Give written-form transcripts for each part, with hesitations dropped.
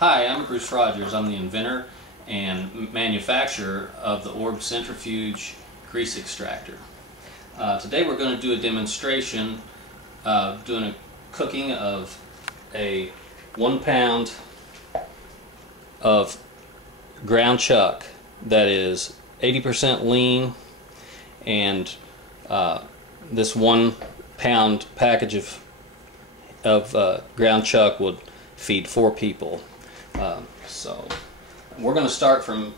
Hi, I'm Bruce Rogers. I'm the inventor and manufacturer of the Orb Centrifuge Grease Extractor. Today we're going to do a demonstration doing a cooking of a 1 pound of ground chuck that is 80% lean, and this 1 pound package of ground chuck would feed 4 people. So we're going to start from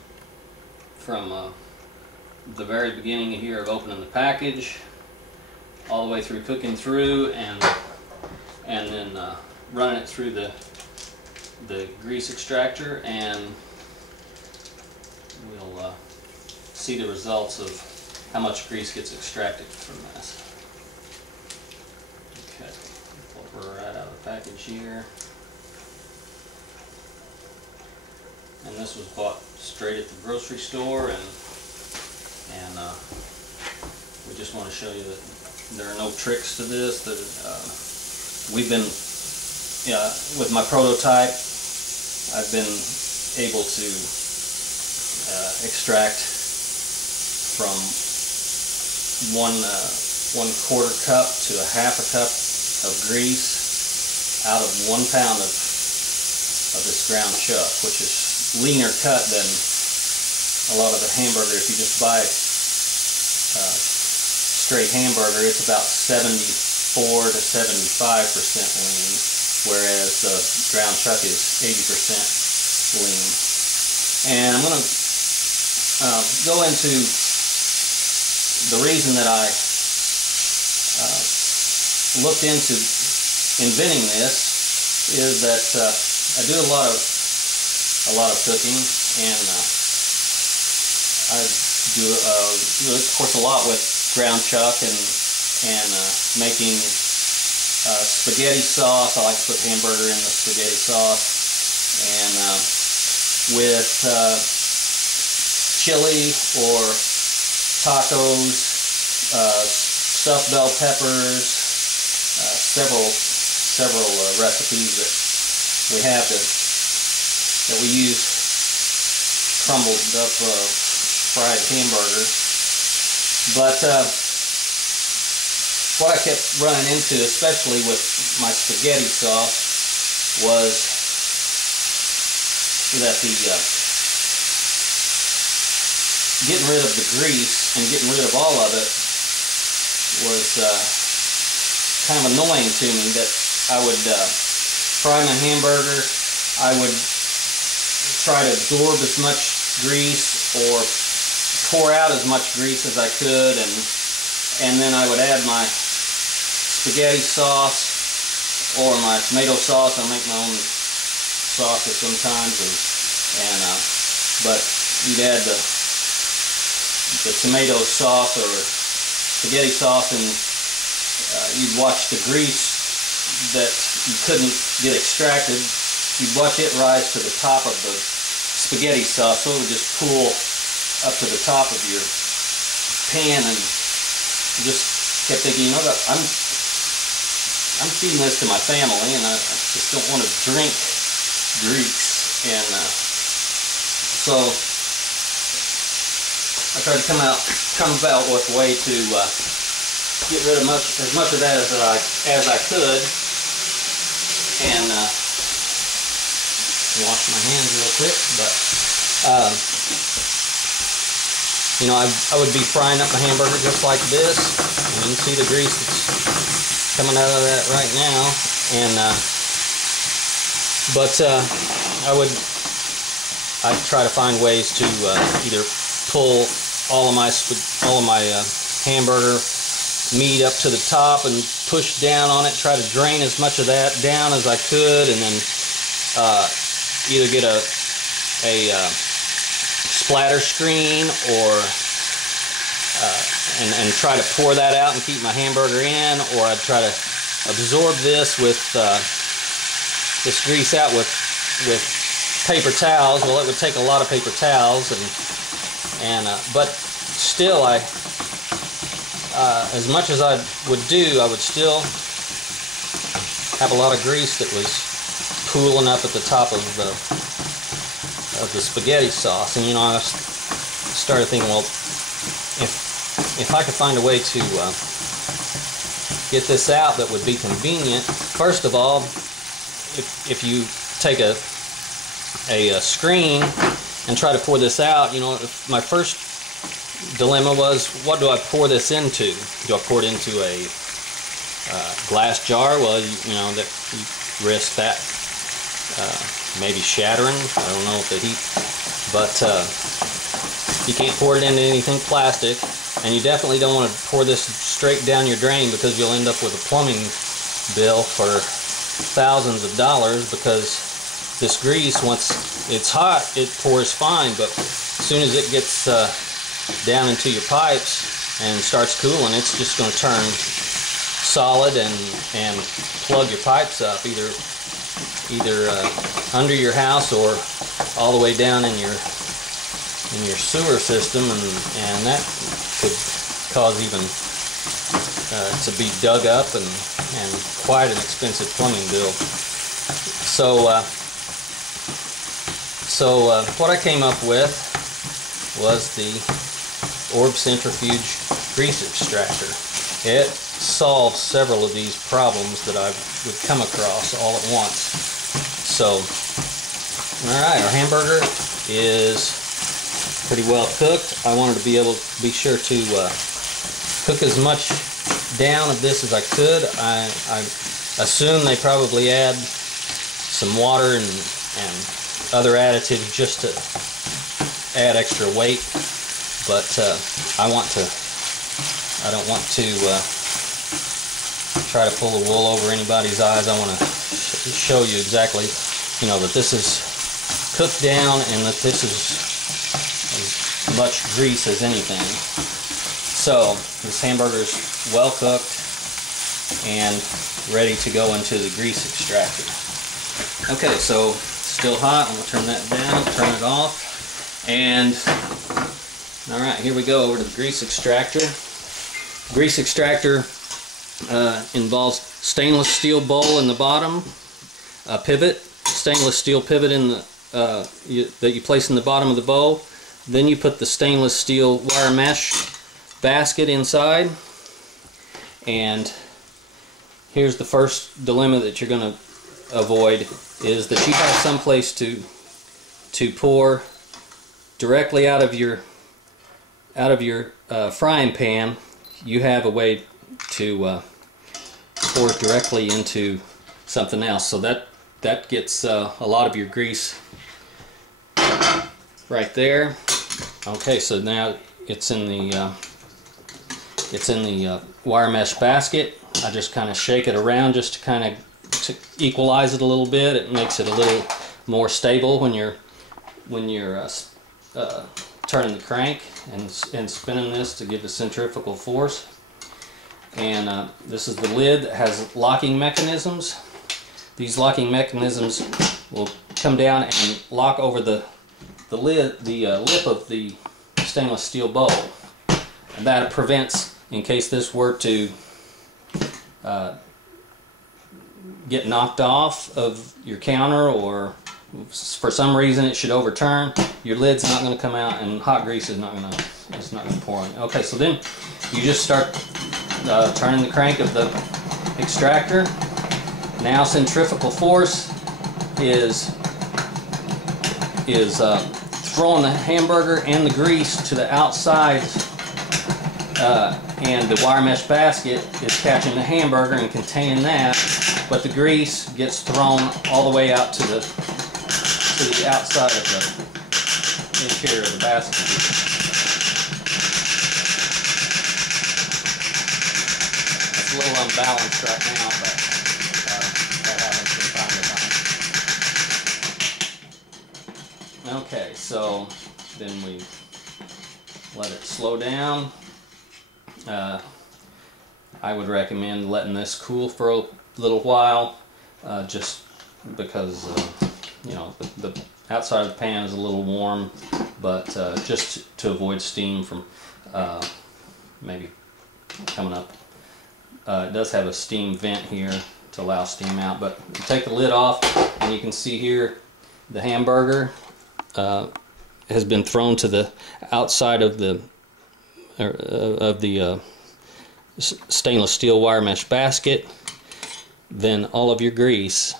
the very beginning here of opening the package, all the way through cooking through, and then running it through the grease extractor, and we'll see the results of how much grease gets extracted from this. Okay, pull her right out of the package here. And this was bought straight at the grocery store, and we just want to show you that there are no tricks to this. That we've been, with my prototype, I've been able to extract from one quarter cup to a half a cup of grease out of 1 pound of this ground chuck, which is leaner cut than a lot of the hamburger. If you just buy straight hamburger, it's about 74 to 75% lean, whereas the ground chuck is 80% lean. And I'm going to go into the reason that I looked into inventing this is that I do a lot of cooking, and I do of course a lot with ground chuck and making spaghetti sauce. I like to put hamburger in the spaghetti sauce, and with chili or tacos, stuffed bell peppers, several recipes that we have that we use crumbled up fried hamburger. But what I kept running into, especially with my spaghetti sauce, was that the getting rid of the grease and getting rid of all of it was kind of annoying to me. That I would fry my hamburger, I would try to absorb as much grease or pour out as much grease as I could, and then I would add my spaghetti sauce or my tomato sauce. I make my own sauces sometimes, but you'd add the tomato sauce or spaghetti sauce, and you'd watch the grease that you couldn't get extracted. You'd watch it rise to the top of the spaghetti sauce, so it would just pool up to the top of your pan, and I just kept thinking, I'm feeding this to my family, and I just don't want to drink grease. And so I tried to come about with a way to get rid of as much of that as I could, and wash my hands real quick. But I would be frying up my hamburger just like this, and you can see the grease that's coming out of that right now. And I'd try to find ways to either pull all of my hamburger meat up to the top and push down on it, try to drain as much of that down as I could, and then either get a splatter screen or and try to pour that out and keep my hamburger in, or I'd try to absorb this with this grease out with paper towels. Well, it would take a lot of paper towels, but still, as much as I would do, I would still have a lot of grease that was cooling up at the top of the spaghetti sauce. And you know, I started thinking, well, if I could find a way to get this out that would be convenient. First of all, if you take a screen and try to pour this out, you know, my first dilemma was, what do I pour this into? Do I pour it into a glass jar? Well, you know, that you risk that maybe shattering. I don't know if the heat, but you can't pour it into anything plastic. And you definitely don't want to pour this straight down your drain, because you'll end up with a plumbing bill for thousands of dollars, because this grease, once it's hot, it pours fine, but as soon as it gets down into your pipes and starts cooling, it's just going to turn solid and plug your pipes up, either under your house or all the way down in your sewer system, and that could cause even to be dug up and quite an expensive plumbing bill. So what I came up with was the Orb Centrifuge Grease Extractor. It solves several of these problems that I would come across all at once. So, alright, our hamburger is pretty well cooked. I wanted to be sure to cook as much down of this as I could. I assume they probably add some water and other additives just to add extra weight, but I don't want to try to pull the wool over anybody's eyes. I want to show you exactly, you know, that this is cooked down and that this is as much grease as anything. So this hamburger is well cooked and ready to go into the grease extractor. Okay, so still hot. I'm going to turn that down, turn it off, and alright, here we go over to the grease extractor. Grease extractor involves stainless steel bowl in the bottom, a pivot, stainless steel pivot in the that you place in the bottom of the bowl. Then you put the stainless steel wire mesh basket inside, and here's the first dilemma that you're going to avoid, is that you have some place to pour directly out of your frying pan. You have a way to pour it directly into something else, so that gets a lot of your grease right there. Okay, so now it's in the wire mesh basket. I just kind of shake it around just to kind of equalize it a little bit. It makes it a little more stable when you're turning the crank and spinning this to give the centrifugal force. And this is the lid that has locking mechanisms. These locking mechanisms will come down and lock over the lid, the lip of the stainless steel bowl, and that prevents, in case this were to get knocked off of your counter, or for some reason it should overturn, your lid's not going to come out and hot grease is not going to pour in. Okay, so then you just start turning the crank of the extractor. Now centrifugal force is throwing the hamburger and the grease to the outside, and the wire mesh basket is catching the hamburger and containing that, but the grease gets thrown all the way out to the outside of the interior of the basket. It's a little unbalanced right now, but that happens from time to time. Okay, so then we let it slow down. I would recommend letting this cool for a little while, just because you know, the outside of the pan is a little warm, but just to avoid steam from maybe coming up. It does have a steam vent here to allow steam out. But you take the lid off, and you can see here the hamburger has been thrown to the outside of the stainless steel wire mesh basket. Then all of your grease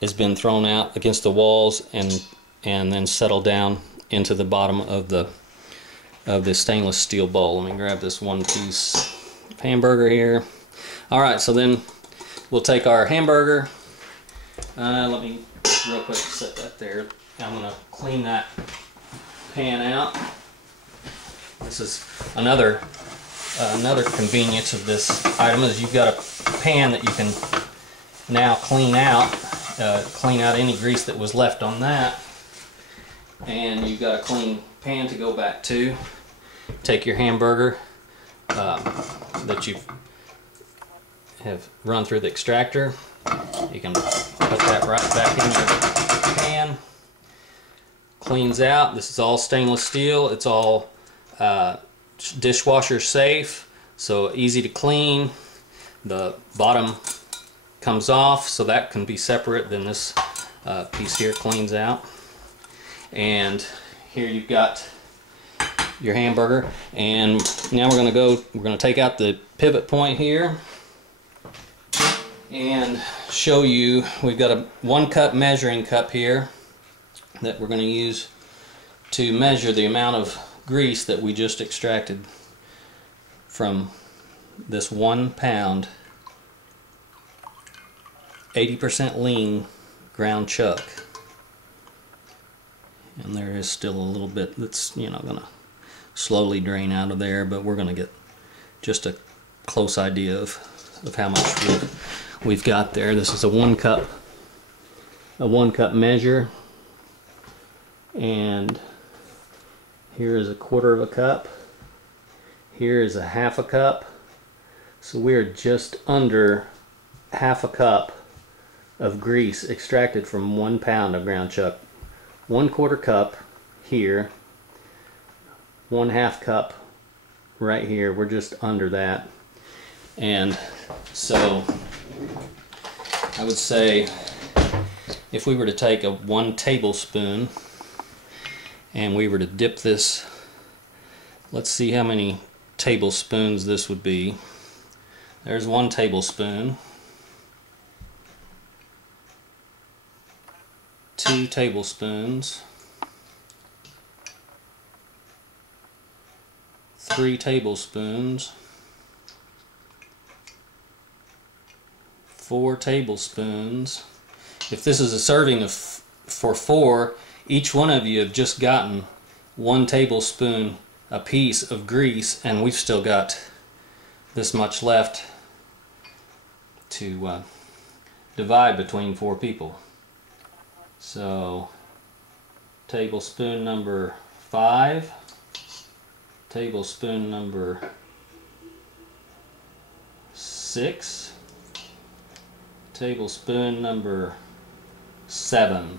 has been thrown out against the walls and then settled down into the bottom of the stainless steel bowl. Let me grab this one piece of hamburger here. Alright, so then we'll take our hamburger. Let me real quick set that there. I'm going to clean that pan out. This is another convenience of this item is you've got a pan that you can now clean out any grease that was left on that, and you've got a clean pan to go back to. Take your hamburger that you have run through the extractor. You can put that right back into the pan. Cleans out. This is all stainless steel. It's all dishwasher safe, so easy to clean. The bottom comes off, so that can be separate. Then this piece here cleans out. And here you've got your hamburger. And now we're going to take out the pivot point here and show you. We've got a 1 cup measuring cup here that we're going to use to measure the amount of grease that we just extracted from this 1 pound 80% lean ground chuck. And there is still a little bit that's gonna slowly drain out of there, but we're gonna get just a close idea of how much we've got there. This is a 1 cup measure, and here is a 1/4 cup. Here is a 1/2 cup. So we're just under 1/2 cup of grease extracted from 1 pound of ground chuck. 1/4 cup here, 1/2 cup right here. We're just under that. And so I would say if we were to take a 1 tablespoon and we were to dip this, let's see how many tablespoons this would be. There's 1 tablespoon, 2 tablespoons, 3 tablespoons, 4 tablespoons. If this is a serving for 4, each one of you have just gotten 1 tablespoon a piece of grease, and we've still got this much left to divide between 4 people. So tablespoon number 5, tablespoon number 6, tablespoon number 7.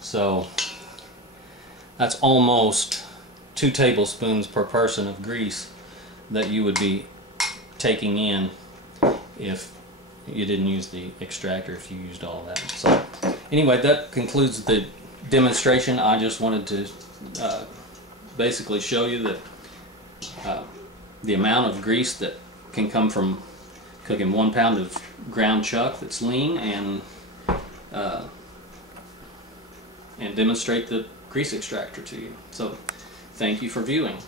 So that's almost 2 tablespoons per person of grease that you would be taking in if you didn't use the extractor, if you used all that. So anyway, that concludes the demonstration. I just wanted to basically show you that the amount of grease that can come from cooking 1 pound of ground chuck that's lean, and demonstrate the grease extractor to you. So thank you for viewing.